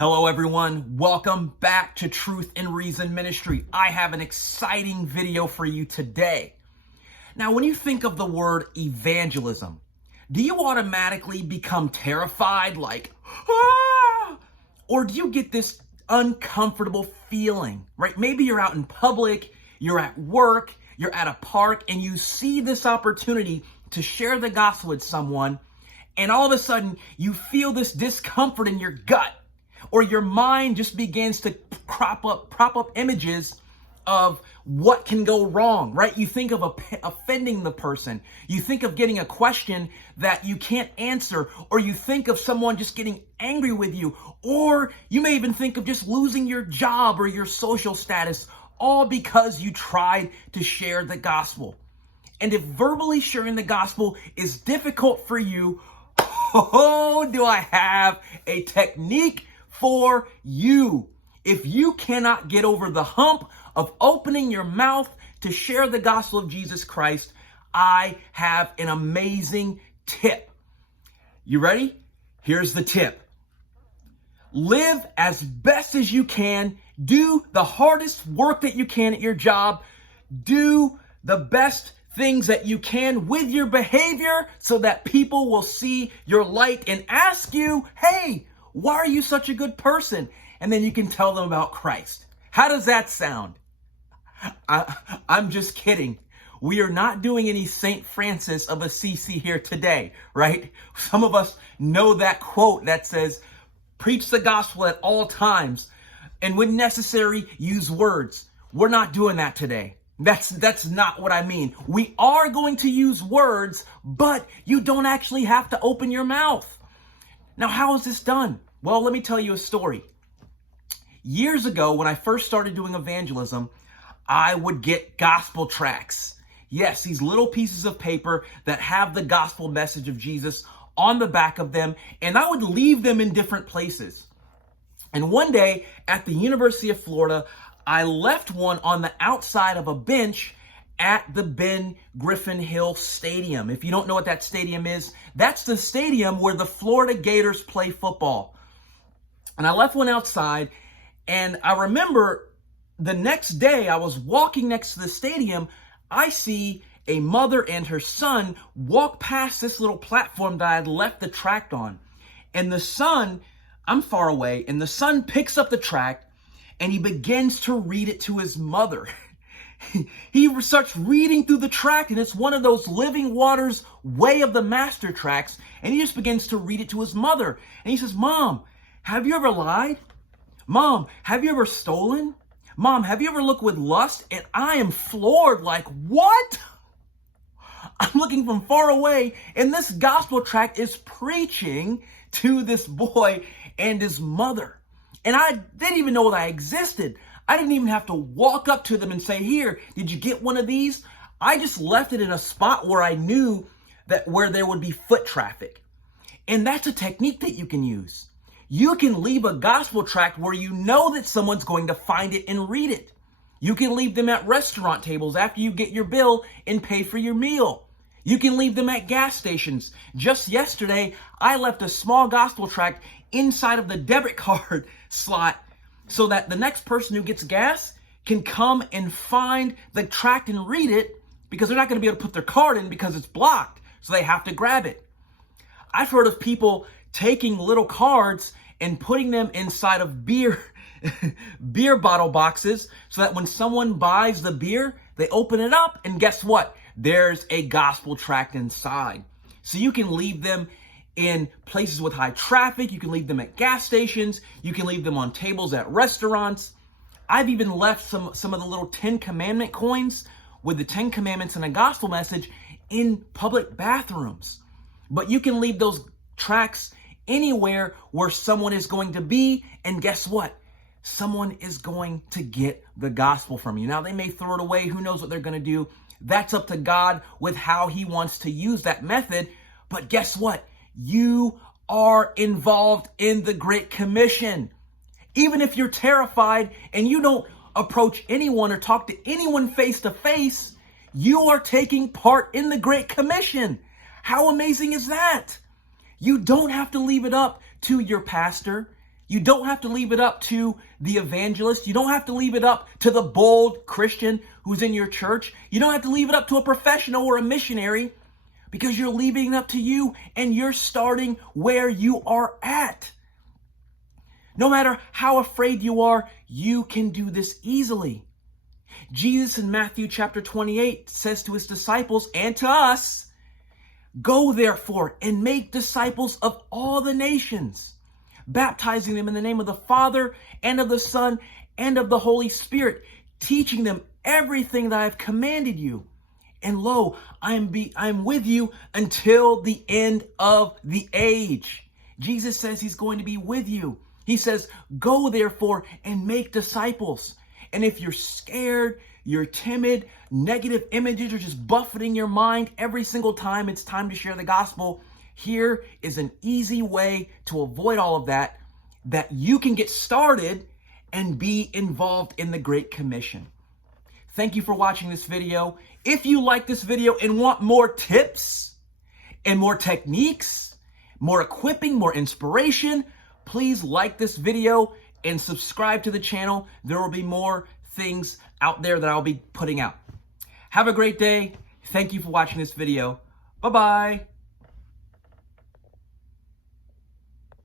Hello everyone, welcome back to Truth and Reason Ministry. I have an exciting video for you today. Now, when you think of the word evangelism, do you automatically become terrified like, ah? Or do you get this uncomfortable feeling, right? Maybe you're out in public, you're at work, you're at a park, and you see this opportunity to share the gospel with someone, and all of a sudden you feel this discomfort in your gut. Or your mind just begins to prop up images of what can go wrong, right? You think of offending the person. You think of getting a question that you can't answer, or you think of someone just getting angry with you, or you may even think of just losing your job or your social status, all because you tried to share the gospel. And if verbally sharing the gospel is difficult for you, oh, do I have a technique for you. If you cannot get over the hump of opening your mouth to share the gospel of Jesus Christ, I have an amazing tip. You ready? Here's the tip. Live as best as you can. Do the hardest work that you can at your job. Do the best things that you can with your behavior so that people will see your light and ask you, hey, why are you such a good person? And then you can tell them about Christ. How does that sound? I'm just kidding. We are not doing any St. Francis of Assisi here today, right? Some of us know that quote that says, preach the gospel at all times, and when necessary, use words. We're not doing that today. That's not what I mean. We are going to use words, but you don't actually have to open your mouth. Now, how is this done? Well, let me tell you a story. Years ago, when I first started doing evangelism, I would get gospel tracts. Yes, these little pieces of paper that have the gospel message of Jesus on the back of them, and I would leave them in different places. And one day at the University of Florida, I left one on the outside of a bench at the Ben Griffin Hill Stadium. If you don't know what that stadium is, that's the stadium where the Florida Gators play football. And I left one outside, and I remember the next day I was walking next to the stadium. I see a mother and her son walk past this little platform that I had left the tract on. And the son, I'm far away, and the son picks up the tract and he begins to read it to his mother. He starts reading through the tract, and it's one of those Living Waters Way of the Master tracts, and he just begins to read it to his mother. And he says, Mom, have you ever lied? Mom, have you ever stolen? Mom, have you ever looked with lust? And I am floored, like, what? I'm looking from far away, and this gospel tract is preaching to this boy and his mother. And I didn't even know that I existed. I didn't even have to walk up to them and say, here, did you get one of these? I just left it in a spot where I knew that where there would be foot traffic. And that's a technique that you can use. You can leave a gospel tract where you know that someone's going to find it and read it. You can leave them at restaurant tables after you get your bill and pay for your meal. You can leave them at gas stations. Just yesterday, I left a small gospel tract inside of the debit card slot so that the next person who gets gas can come and find the tract and read it, because they're not going to be able to put their card in because it's blocked. So they have to grab it. I've heard of people taking little cards and putting them inside of beer bottle boxes so that when someone buys the beer, they open it up and guess what? There's a gospel tract inside. So you can leave them in places with high traffic. You can leave them at gas stations. You can leave them on tables at restaurants. I've even left some of the little 10 Commandment coins with the 10 Commandments and a gospel message in public bathrooms. But you can leave those tracts anywhere where someone is going to be, and guess what? Someone is going to get the gospel from you. Now, they may throw it away. Who knows what they're going to do? That's up to God with how he wants to use that method. But guess what? You are involved in the Great Commission. Even if you're terrified and you don't approach anyone or talk to anyone face to face, you are taking part in the Great Commission. How amazing is that? You don't have to leave it up to your pastor. You don't have to leave it up to the evangelist. You don't have to leave it up to the bold Christian who's in your church. You don't have to leave it up to a professional or a missionary, because you're leaving it up to you and you're starting where you are at. No matter how afraid you are, you can do this easily. Jesus in Matthew chapter 28 says to his disciples and to us, "Go therefore and make disciples of all the nations, baptizing them in the name of the Father and of the Son and of the Holy Spirit, teaching them everything that I have commanded you. And lo, I am with you until the end of the age." Jesus says he's going to be with you. He says, "Go therefore and make disciples." And if you're scared, you're timid, negative images are just buffeting your mind every single time it's time to share the gospel, here is an easy way to avoid all of that you can get started and be involved in the Great Commission. Thank you for watching this video. If you like this video and want more tips and more techniques, more equipping, more inspiration, please like this video and subscribe to the channel. There will be more things out there that I'll be putting out. Have a great day. Thank you for watching this video. Bye-bye.